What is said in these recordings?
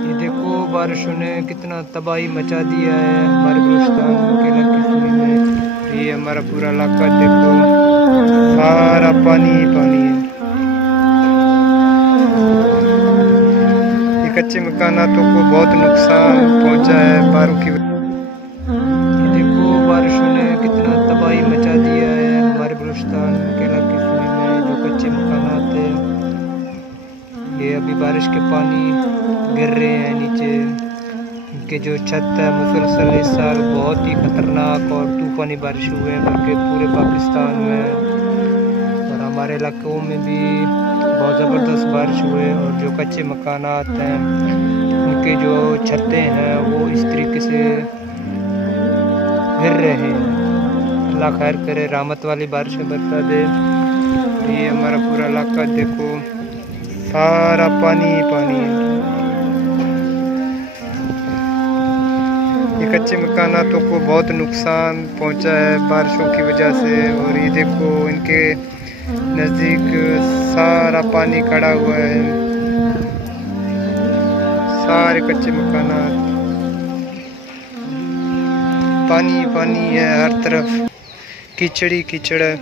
ये देखो बारिशों ने कितना तबाही मचा दिया है हमारे बलूचिस्तान के लखीसराय में। ये हमारा पूरा इलाका देखो, सारा पानी ही पानी है। ये कच्चे मकानातों को बहुत नुकसान पहुंचा है बारों की। ये देखो बारिशों ने कितना तबाही मचा दिया है हमारे बलूचिस्तान के लखीसराय में। जो कच्चे मकानात थे, ये अभी बारिश के पानी गिर रहे हैं नीचे। इनके जो छत है मुसलसल इस साल बहुत ही खतरनाक और तूफानी बारिश हुए हैं, बल्कि पूरे पाकिस्तान में और हमारे इलाकों में भी बहुत ज़बरदस्त बारिश हुए। और जो कच्चे मकानात हैं उनके जो छतें हैं वो इस तरीके से गिर रहे हैं। अल्लाह खैर करे, रहमत वाली बारिशें बरसा दे। ये हमारा पूरा इलाका देखो, सारा पानी ही पानी है। ये कच्चे मकानातों को बहुत नुकसान पहुंचा है बारिशों की वजह से। और ये देखो इनके नज़दीक सारा पानी खड़ा हुआ है, सारे कच्चे मकानात पानी पानी है, हर तरफ कीचड़ ही कीचड़ है।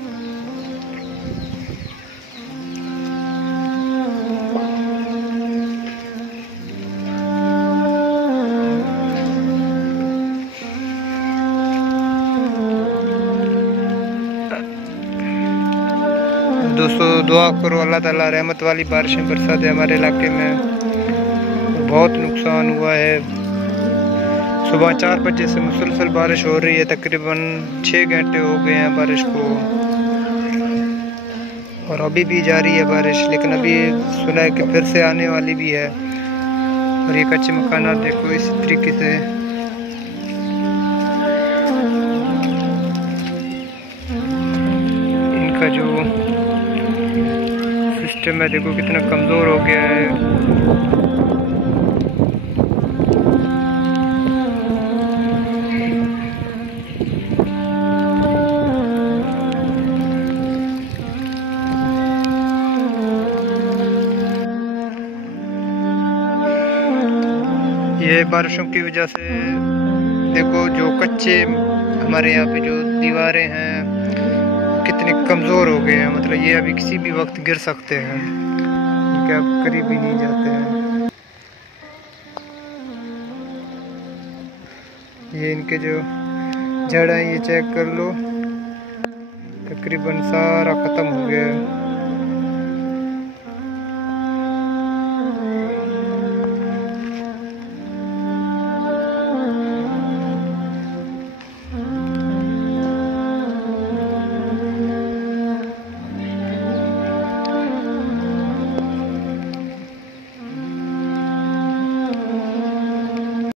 दोस्तों दुआ करो अल्लाह ताला रहमत वाली बारिशें बरसा दे हमारे इलाके में। बहुत नुकसान हुआ है। सुबह 4 बजे से मुसलसल बारिश हो रही है, तकरीबन 6 घंटे हो गए हैं बारिश को, और अभी भी जारी है बारिश। लेकिन अभी सुना है कि फिर से आने वाली भी है। और ये कच्चे मकान देखो इस तरीके से इनका जो सिस्टम है देखो कितना कमज़ोर हो गया है। ये बारिशों की वजह से देखो जो कच्चे हमारे यहाँ पे जो दीवारें हैं कितने कमज़ोर हो गए हैं। मतलब ये अभी किसी भी वक्त गिर सकते हैं, इनके अब करीब ही नहीं जाते हैं। ये इनके जो जड़ है ये चेक कर लो, तकरीबन सारा ख़त्म हो गया है।